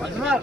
பதினாறு